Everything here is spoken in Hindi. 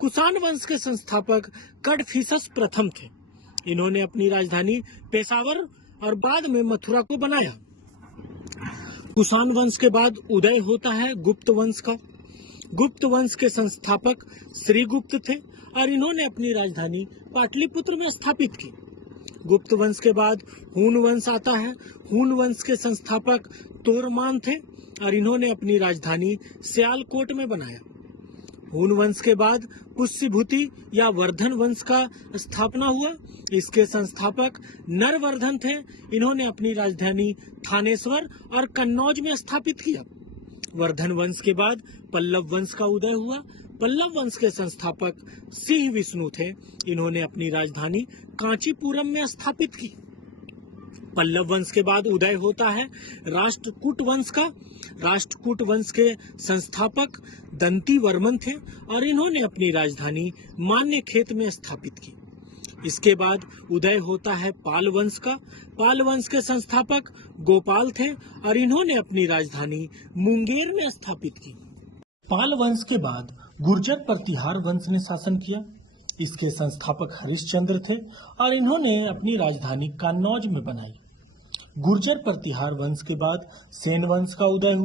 कुषाण वंश के संस्थापक कडफिसस प्रथम थे। इन्होंने अपनी राजधानी पेशावर और बाद में मथुरा को बनाया। कुषाण वंश के बाद उदय होता है गुप्त वंश का। गुप्त वंश के संस्थापक श्रीगुप्त थे और इन्होंने अपनी राजधानी पाटलिपुत्र में स्थापित की। गुप्त वंश के बाद हून वंश आता है। हून वंश के संस्थापक तोरमान थे और इन्होंने अपनी राजधानी सियालकोट में बनाया। हून वंश के बाद पुष्यभूति या वर्धन वंश का स्थापना हुआ। इसके संस्थापक नरवर्धन थे। इन्होंने अपनी राजधानी थानेश्वर और कन्नौज में स्थापित किया। वर्धन वंश के बाद पल्लव वंश का उदय हुआ। पल्लव वंश के संस्थापक सिंह विष्णु थे। इन्होंने अपनी राजधानी कांचीपुरम में स्थापित की। पल्लव वंश के बाद उदय होता है राष्ट्रकूट वंश का। राष्ट्रकूट वंश के संस्थापक दंती वर्मन थे और इन्होंने अपनी राजधानी मान्यखेत में स्थापित की। इसके बाद उदय होता है पाल वंश का। पाल वंश के संस्थापक गोपाल थे और इन्होंने अपनी राजधानी मुंगेर में स्थापित की। पाल वंश के बाद गुर्जर प्रतिहार वंश ने शासन किया। इसके संस्थापक हरिश्चंद्र थे और इन्होंने अपनी राजधानी कन्नौज में बनाई। गुर्जर प्रतिहार वंश के बाद सेन वंश का उदय हुआ।